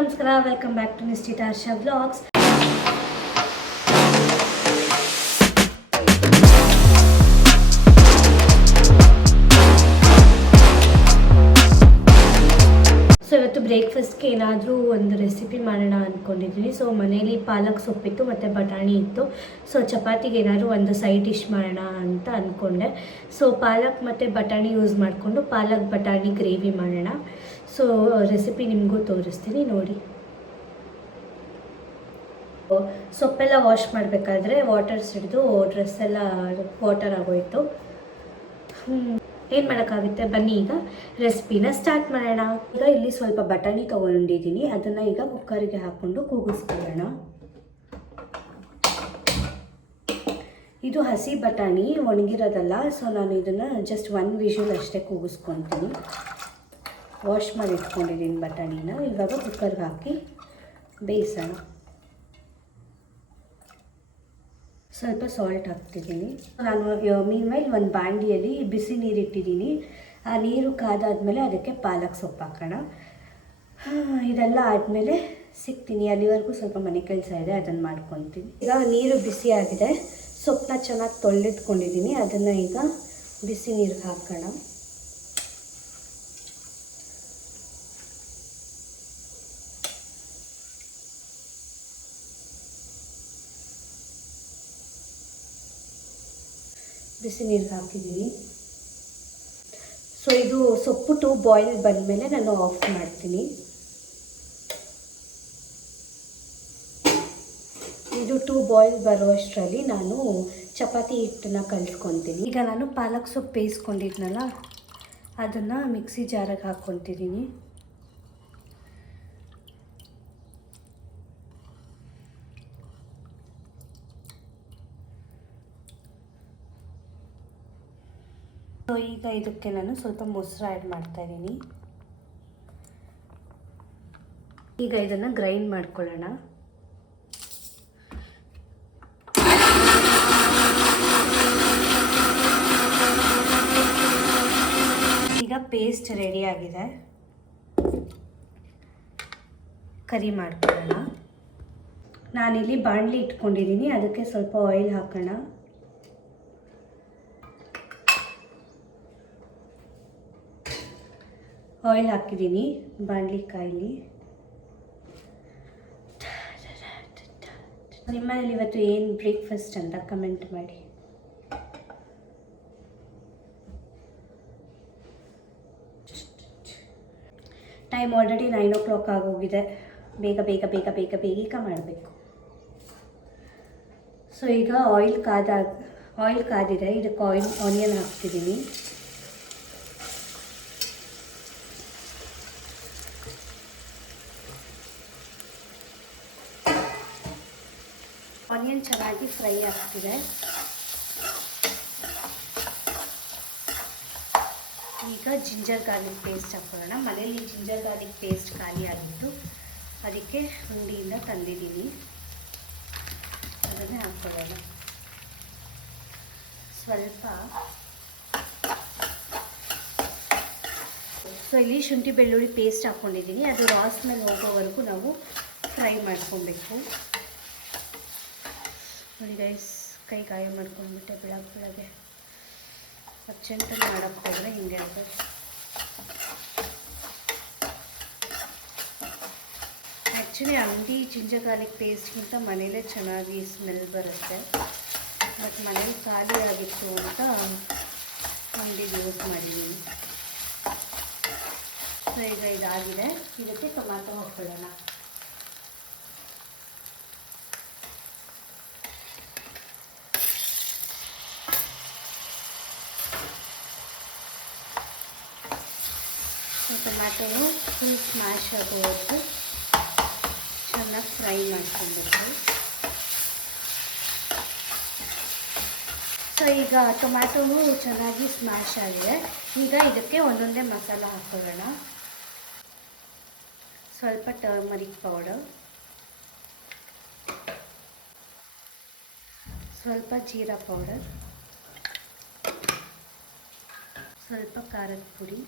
ನಮಸ್ಕಾರ, welcome back to ನಿಶ್ಚಿತ ಹರ್ಷ vlogs. So ಇವತ್ತು ಬ್ರೇಕ್ಫಾಸ್ಟ್ಗೆ ಏನಾದರೂ ಒಂದು ರೆಸಿಪಿ ಮಾಡೋಣ ಅಂದ್ಕೊಂಡಿದ್ದೀನಿ. ಸೊ ಮನೇಲಿ ಪಾಲಕ್ ಸೊಪ್ಪಿತ್ತು ಮತ್ತು ಬಟಾಣಿ ಇತ್ತು. ಸೊ ಚಪಾತಿಗೆ ಏನಾದರೂ ಒಂದು ಸೈಡ್ ಡಿಶ್ ಮಾಡೋಣ ಅಂತ ಅಂದ್ಕೊಂಡೆ. ಸೊ ಪಾಲಕ್ ಮತ್ತು ಬಟಾಣಿ ಯೂಸ್ ಮಾಡಿಕೊಂಡು ಪಾಲಕ್ ಬಟಾಣಿ ಗ್ರೇವಿ ಮಾಡೋಣ. ಸೊ ರೆಸಿಪಿ ನಿಮಗೂ ತೋರಿಸ್ತೀನಿ ನೋಡಿ. ಸೊಪ್ಪೆಲ್ಲ ವಾಶ್ ಮಾಡಬೇಕಾದ್ರೆ ವಾಟರ್ ಸಿಡಿದು ಡ್ರೆಸ್ಸೆಲ್ಲ ವಾಟರ್ ಆಗೋಯಿತು. ಏನು ಮಾಡೋಕ್ಕಾಗುತ್ತೆ, ಬನ್ನಿ ಈಗ ರೆಸಿಪಿನ ಸ್ಟಾರ್ಟ್ ಮಾಡೋಣ. ಈಗ ಇಲ್ಲಿ ಸ್ವಲ್ಪ ಬಟಾಣಿ ತೊಗೊಂಡಿದ್ದೀನಿ, ಅದನ್ನು ಈಗ ಕುಕ್ಕರಿಗೆ ಹಾಕ್ಕೊಂಡು ಕೂಗಿಸ್ಕೊಳ್ಳೋಣ. ಇದು ಹಸಿ ಬಟಾಣಿ, ಒಣಗಿರೋದಲ್ಲ. ಸೊ ನಾನು ಇದನ್ನು ಜಸ್ಟ್ 1 ವಿಷಲ್ ಅಷ್ಟೇ ಕೂಗಿಸ್ಕೊತೀನಿ. ವಾಶ್ ಮಾಡಿ ಇಟ್ಕೊಂಡಿದ್ದೀನಿ ಬಟಾಣಿನ. ಇವಾಗ ಕುಕ್ಕರ್ಗೆ ಹಾಕಿ ಬೇಯಿಸೋಣ. ಸ್ವಲ್ಪ ಸಾಲ್ಟ್ ಹಾಕ್ತಿದ್ದೀನಿ. ನಾನು ಮೀನ್ವೈಲ್ ಒಂದು ಬಾಂಡಿಯಲ್ಲಿ ಬಿಸಿ ನೀರು ಇಟ್ಟಿದ್ದೀನಿ. ಆ ನೀರು ಕಾದಾದ್ಮೇಲೆ ಅದಕ್ಕೆ ಪಾಲಕ್ ಸೊಪ್ಪು ಹಾಕೋಣ. ಇದೆಲ್ಲ ಆದಮೇಲೆ ಸಿಗ್ತೀನಿ. ಅಲ್ಲಿವರೆಗೂ ಸ್ವಲ್ಪ ಮನೆ ಕೆಲಸ ಇದೆ, ಅದನ್ನು ಮಾಡ್ಕೊತೀನಿ. ಈಗ ನೀರು ಬಿಸಿ ಆಗಿದೆ. ಸೊಪ್ಪನ್ನ ಚೆನ್ನಾಗಿ ತೊಳೆದಿಟ್ಕೊಂಡಿದ್ದೀನಿ. ಅದನ್ನು ಈಗ ಬಿಸಿ ನೀರಿಗೆ ಹಾಕೋಣ. ಬಿಸಿ ನೀರಿಗೆ ಹಾಕಿದ್ದೀನಿ. ಸೊ ಇದು ಸೊಪ್ಪು 2 ಬಾಯ್ಲ್ ಬಂದಮೇಲೆ ನಾನು ಆಫ್ ಮಾಡ್ತೀನಿ. ಇದು 2 ಬಾಯ್ಲ್ ಬರೋ ಅಷ್ಟರಲ್ಲಿ ನಾನು ಚಪಾತಿ ಹಿಟ್ಟನ್ನು ಕಲಿಸ್ಕೊತೀನಿ. ಈಗ ನಾನು ಪಾಲಕ್ ಸೊಪ್ಪು ಬೇಯಿಸ್ಕೊಂಡಿದ್ನಲ್ಲ, ಅದನ್ನು ಮಿಕ್ಸಿ ಜಾರಿಗೆ ಹಾಕ್ಕೊತಿದ್ದೀನಿ. ಸೊ ಈಗ ಇದಕ್ಕೆ ನಾನು ಸ್ವಲ್ಪ ಮೊಸರು ಆ್ಯಡ್ ಮಾಡ್ತಾಯಿದ್ದೀನಿ. ಈಗ ಇದನ್ನು ಗ್ರೈಂಡ್ ಮಾಡ್ಕೊಳ್ಳೋಣ. ಈಗ ಪೇಸ್ಟ್ ರೆಡಿಯಾಗಿದೆ. ಕರಿ ಮಾಡ್ಕೊಳ್ಳೋಣ. ನಾನಿಲ್ಲಿ ಬಾಣಲಿ ಇಟ್ಕೊಂಡಿದ್ದೀನಿ, ಅದಕ್ಕೆ ಸ್ವಲ್ಪ ಆಯಿಲ್ ಹಾಕೋಣ. ಆಯಿಲ್ ಹಾಕಿದ್ದೀನಿ ಬಾಣಲಿ ಕಾಯಿಲಿ. ನಿಮ್ಮನೇಲಿ ಇವತ್ತು ಏನು ಬ್ರೇಕ್ಫಾಸ್ಟ್ ಅಂತ ಕಮೆಂಟ್ ಮಾಡಿ. ಟೈಮ್ ಆಲ್ರೆಡಿ 9 o'clock ಆಗೋಗಿದೆ. ಬೇಗ ಬೇಗ ಬೇಗ ಬೇಗ ಬೇಗ ಮಾಡಬೇಕು. ಸೊ ಈಗ ಆಯಿಲ್ ಕಾದಿದೆ. ಇದಕ್ಕೆ ಆನಿಯನ್ ಹಾಕ್ತಿದ್ದೀನಿ. ಆನಿಯನ್ ಚೆನ್ನಾಗಿ ಫ್ರೈ ಆಗ್ತಿದೆ. ಈಗ ಜಿಂಜರ್ ಗಾರ್ಲಿಕ್ ಪೇಸ್ಟ್ ಹಾಕೊಳ್ಳೋಣ. ಮನೆಯಲ್ಲಿ ಜಿಂಜರ್ ಗಾರ್ಲಿಕ್ ಪೇಸ್ಟ್ ಖಾಲಿ ಆಗಿತ್ತು, ಅದಕ್ಕೆ ಅಂಗಡಿಯಿಂದ ತಂದಿದ್ದೀನಿ. ಅದನ್ನೇ ಹಾಕ್ಕೊಳ್ಳೋಣ. ಸ್ವಲ್ಪ ಸೊ ಇಲ್ಲಿ ಶುಂಠಿ ಬೆಳ್ಳುಳ್ಳಿ ಪೇಸ್ಟ್ ಹಾಕ್ಕೊಂಡಿದ್ದೀನಿ. ಅದು ರಾ ಸ್ಮೆಲ್ ಹೋಗೋವರೆಗೂ ನಾವು ಫ್ರೈ ಮಾಡ್ಕೊಬೇಕು. ನೋಡಿ ಗೈಸ್, ಕೈ ಗಾಯ ಮಾಡ್ಕೊಂಡ್ಬಿಟ್ಟೆ ಬೆಳಗ್ಗೆ. ಅರ್ಜೆಂಟಲ್ಲಿ ಮಾಡೋಕ್ಕೆ ಹೋದರೆ ಹಿಂಗೆ ಆಗ್ತದೆ. ಆ್ಯಕ್ಚುಲಿ ಅಂಗಡಿ ಜಿಂಜರ್ ಗಾರ್ಲಿಕ್ ಪೇಸ್ಟ್ಗಿಂತ ಮನೇಲೇ ಚೆನ್ನಾಗಿ ಸ್ಮೆಲ್ ಬರುತ್ತೆ. ಬಟ್ ಮನೇಲಿ ಖಾಲಿ ಆಗಿತ್ತು ಅಂತ ಅಂಗಡಿ ಯೂಸ್ ಮಾಡಿದ್ದೀನಿ. ಸೊ ಈಗ ಇದಾಗಿದೆ. ಇದಕ್ಕೆ ಟೊಮ್ಯಾಟೊ ಹಾಕ್ಕೊಳ್ಳೋಣ. ಟೊಮ್ಯಾಟೊನು ಫುಲ್ ಸ್ಮ್ಯಾಶ್ ಆಗೋವರೆಗೂ ಚೆನ್ನಾಗಿ ಫ್ರೈ ಮಾಡ್ಕೊಬೇಕು. ಸೊ ಈಗ ಟೊಮ್ಯಾಟೊನು ಚೆನ್ನಾಗಿ ಸ್ಮ್ಯಾಶ್ ಆಗಿದೆ. ಈಗ ಇದಕ್ಕೆ ಒಂದೊಂದೇ ಮಸಾಲ ಹಾಕ್ಕೊಳ್ಳೋಣ. ಸ್ವಲ್ಪ ಟರ್ಮರಿಕ್ ಪೌಡರ್, ಸ್ವಲ್ಪ ಜೀರಾ ಪೌಡರ್, ಸ್ವಲ್ಪ ಖಾರದ ಪುಡಿ,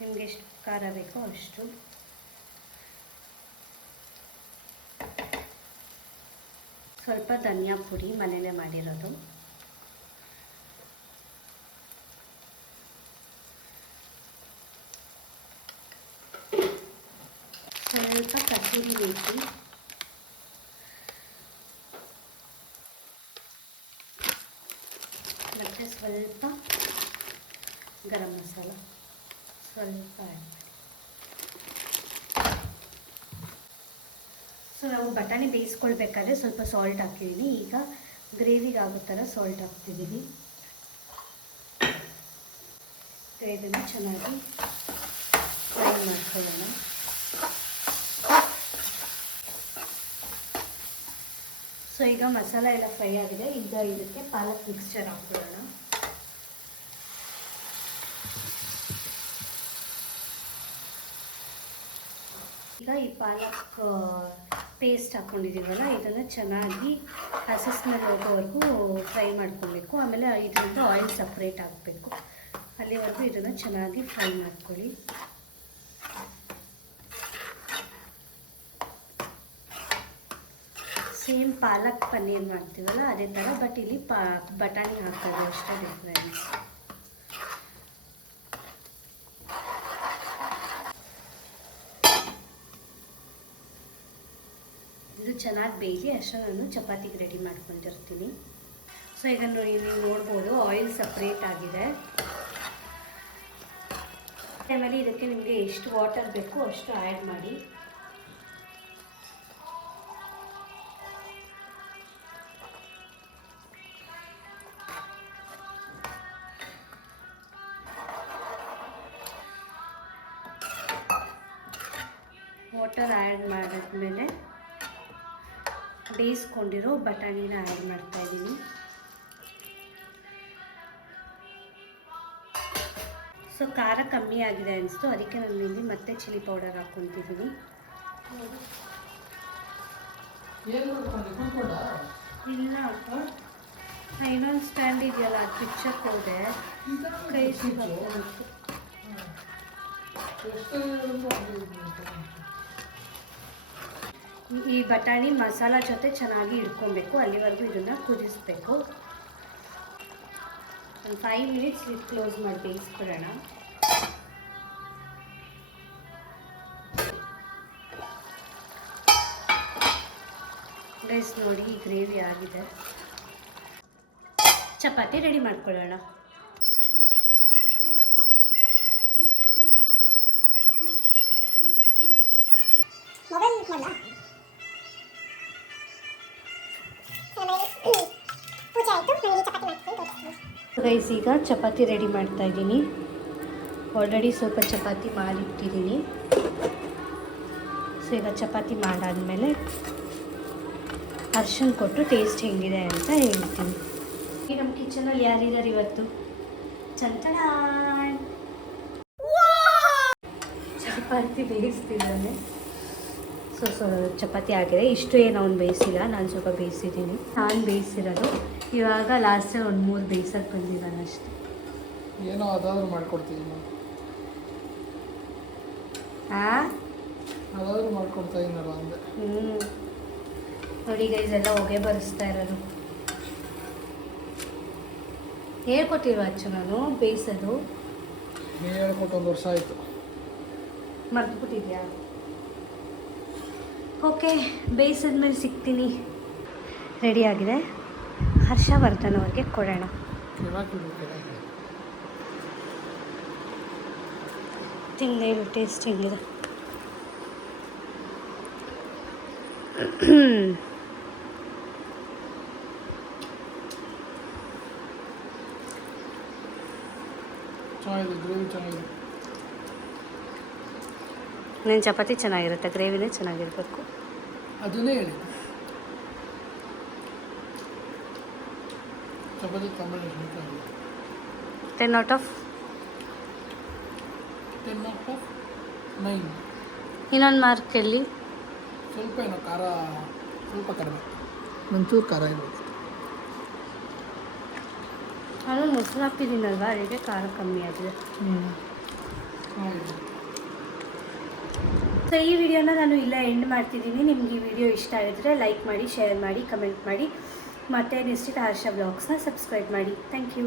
ನಿಮಗೆ ಎಷ್ಟು ಖಾರ ಬೇಕೋ ಅಷ್ಟು, ಸ್ವಲ್ಪ ಧನಿಯಾ ಪುಡಿ ಮನೇಲೇ ಮಾಡಿರೋದು, ಸ್ವಲ್ಪ ಕಸೂರಿ ಮೇಥಿ, ಮತ್ತು ಸ್ವಲ್ಪ ಗರಂ ಮಸಾಲ ಸ್ವಲ್ಪ ಆ್ಯಡ್ ಮಾಡಿ. ಸೊ ನಾವು ಬಟಾಣಿ ಬೇಯಿಸ್ಕೊಳ್ಬೇಕಾದ್ರೆ ಸ್ವಲ್ಪ ಸಾಲ್ಟ್ ಹಾಕಿದ್ದೀನಿ. ಈಗ ಗ್ರೇವಿಗೆ ಆಗೋ ಥರ ಸಾಲ್ಟ್ ಹಾಕ್ತಿದ್ದೀನಿ. ಇದನ್ನು ಚೆನ್ನಾಗಿ ಫ್ರೈ ಮಾಡ್ಕೊಳ್ಳೋಣ. ಸೊ ಈಗ ಮಸಾಲ ಎಲ್ಲ ಫ್ರೈ ಆಗಿದೆ. ಈಗ ಇದಕ್ಕೆ ಪಾಲಕ್ ಮಿಕ್ಸ್ಚರ್ ಹಾಕ್ಕೊಳ್ಳೋಣ. ಈಗ ಈ ಪಾಲಕ್ ಪೇಸ್ಟ್ ಹಾಕ್ಕೊಂಡಿದ್ದೀವಲ್ಲ, ಇದನ್ನು ಚೆನ್ನಾಗಿ ಹಸಿ ಸ್ಮೆಲ್ ಹೋಗೋವರೆಗೂ ಫ್ರೈ ಮಾಡ್ಕೊಬೇಕು. ಆಮೇಲೆ ಇದರಿಂದ ಆಯಿಲ್ ಸಪ್ರೇಟ್ ಆಗಬೇಕು. ಅಲ್ಲಿವರೆಗೂ ಇದನ್ನು ಚೆನ್ನಾಗಿ ಫ್ರೈ ಮಾಡ್ಕೊಳ್ಳಿ. ಸೇಮ್ ಪಾಲಕ್ ಪನ್ನೀರ್ ಮಾಡ್ತೀವಲ್ಲ ಅದೇ ಥರ, ಬಟ್ ಇಲ್ಲಿ ಬಟಾಣಿ ಹಾಕೋದು ಅಷ್ಟೇ ಡಿಫ್ರೆನ್ಸ್. ಇದು ಚೆನ್ನಾಗಿ ಬೇಯಿಸಿ ಅಷ್ಟೇ ನಾನು ಚಪಾತಿಗೆ ರೆಡಿ ಮಾಡ್ಕೊಂಡಿರ್ತೀನಿ. ಸೊ ಈಗ ನೀವು ನೋಡ್ಬೋದು ಆಯಿಲ್ ಸಪ್ರೇಟ್ ಆಗಿದೆ. ಆಮೇಲೆ ಇದಕ್ಕೆ ನಿಮಗೆ ಎಷ್ಟು ವಾಟರ್ ಬೇಕು ಅಷ್ಟು ಆ್ಯಡ್ ಮಾಡಿ. ವಾಟರ್ ಆ್ಯಡ್ ಮಾಡಿದ್ಮೇಲೆ ಬೇಯಿಸ್ಕೊಂಡಿರೋ ಬಟಾಣಿನ ಆ್ಯಡ್ ಮಾಡ್ತಾ ಇದ್ದೀನಿ. ಸೊ ಖಾರ ಕಮ್ಮಿ ಆಗಿದೆ ಅನಿಸ್ತು, ಅದಕ್ಕೆ ನಾನು ಇಲ್ಲಿ ಮತ್ತೆ ಚಿಲ್ಲಿ ಪೌಡರ್ ಹಾಕ್ಕೊತಿದ್ದೀನಿ. ಇಲ್ಲ ಅಪ್ಪ, ಇನ್ನೊಂದು ಸ್ಟ್ಯಾಂಡ್ ಇದೆಯಲ್ಲ ಅದು ಪಿಕ್ಚರ್ ಹೋದೆ ಈ ಬಟಾಣಿ ಮಸಾಲ ಜೊತೆ ಚೆನ್ನಾಗಿ ಇಟ್ಕೊಬೇಕು. ಅಲ್ಲಿವರೆಗೂ ಇದನ್ನು ಕುದಿಸ್ಬೇಕು. ಒಂದು 5 ಮಿನಿಟ್ಸ್ ಇದು ಕ್ಲೋಸ್ ಮಾಡಿ ಬೇಯಿಸ್ಬಿಡೋಣ. ರೈಸ್ ನೋಡಿ ಈ ಗ್ರೇವಿ ಆಗಿದೆ. ಚಪಾತಿ ರೆಡಿ ಮಾಡ್ಕೊಳ್ಳೋಣ. ರೈಸ್ ಈಗ ಚಪಾತಿ ರೆಡಿ ಮಾಡ್ತಾ ಇದ್ದೀನಿ. ಆಲ್ರೆಡಿ ಸ್ವಲ್ಪ ಚಪಾತಿ ಮಾಡಿಟ್ಟಿದ್ದೀನಿ. ಸೊ ಈಗ ಚಪಾತಿ ಮಾಡಾದ್ಮೇಲೆ ಅರ್ಶಿನ ಕೊಟ್ಟು ಟೇಸ್ಟ್ ಹೆಂಗಿದೆ ಅಂತ ಹೇಳ್ತೀನಿ. ಈ ನಮ್ಮ ಕಿಚನಲ್ಲಿ ಯಾರಿದ್ದಾರೆ ಇವತ್ತು? ಚಂಚನ ಚಪಾತಿ ಬೇಯಿಸ್ತಿದ್ದಾನೆ. ಸೊ ಚಪಾತಿ ಆಗಿದೆ. ಇಷ್ಟು ಏನು ಅವ್ನು ಬೇಯಿಸಿಲ್ಲ, ನಾನು ಸ್ವಲ್ಪ ಬೇಯಿಸಿದ್ದೀನಿ. ನಾನು ಬೇಯಿಸಿರೋದು ಇವಾಗ ಲಾಸ್ಟ್ ಒಂದು 3 ಬೇಯಿಸೋಕ್ಕೆ ಬಂದಿದ್ದಾನೆ ಅಷ್ಟೇ. ಏನೋ ಅದಾದ್ರೂ ಮಾಡ್ಕೊಡ್ತೀನಿ. ಅದಾದ್ರೂ ಮಾಡ್ಕೊಡ್ತಾ ಇದ್ದೀನಲ್ಲ ಅಂದೆ. ನೋಡಿ ಗೈಸ್, ಎಲ್ಲ ಹೊಗೆ ಬರಿಸ್ತಾ ಇರೋದು. ಹೇಳ್ಕೊಟ್ಟಿರುವ ಅಚ್ಚು ನಾನು ಬೇಯಿಸೋದು. ನೀನು ಹೇಳ್ಕೊಟ್ಟು 1 ವರ್ಷ ಆಯಿತು. ಮರ್ತ್ಬಿಟ್ಟಿದ್ಯಾ? ಓಕೆ, ಬೇಯಿಸಿದ್ಮೇಲೆ ಸಿಗ್ತೀನಿ. ರೆಡಿಯಾಗಿದೆ. ಹರ್ಷವರ್ಧನ್ ಅವ್ರಿಗೆ ಕೊಡೋಣ. ತಿಂಗಳು ಟೇಸ್ಟ್ ಹೆಂಗಿದೆ? ಚೆನ್ನಾಗಿದೆ, ಗ್ರೇವಿ ಚೆನ್ನಾಗಿದೆ. ನನ್ನ ಚಪಾತಿ ಚೆನ್ನಾಗಿರುತ್ತೆ, ಗ್ರೇವಿನೇ ಚೆನ್ನಾಗಿರಬೇಕು. ಅದನ್ನೇ ಹೇಳಿ. Chapati combination 10 out of 9. ಇನ್ನೊಂದು ಮಾರ್ಕ್ ಎಲ್ಲಿ? ಸ್ವಲ್ಪ ಏನೋ ಖಾರ ಸ್ವಲ್ಪ ಕಡಿಮೆ, ಒಂಚೂರು ಖಾರ ಇರಬೇಕು. ನಾನು ಮೊಸರು ಹಾಕಿದ್ದೀನಲ್ವ, ಅದಕ್ಕೆ ಖಾರ ಕಮ್ಮಿ ಆಗಿದೆ. ಸೊ ಈ ವಿಡಿಯೋನ ನಾನು ಇಲ್ಲ ಎಂಡ್ ಮಾಡ್ತಿದ್ದೀನಿ. ನಿಮ್ಗೆ ಈ ವಿಡಿಯೋ ಇಷ್ಟ ಆಗಿದ್ರೆ ಲೈಕ್ ಮಾಡಿ, ಶೇರ್ ಮಾಡಿ, ಕಮೆಂಟ್ ಮಾಡಿ, ಮತ್ತು ನಿಶ್ಚಿತ ಹರ್ಷ ವ್ಲಾಗ್ಸ್ನ ಸಬ್ಸ್ಕ್ರೈಬ್ ಮಾಡಿ. Thank you.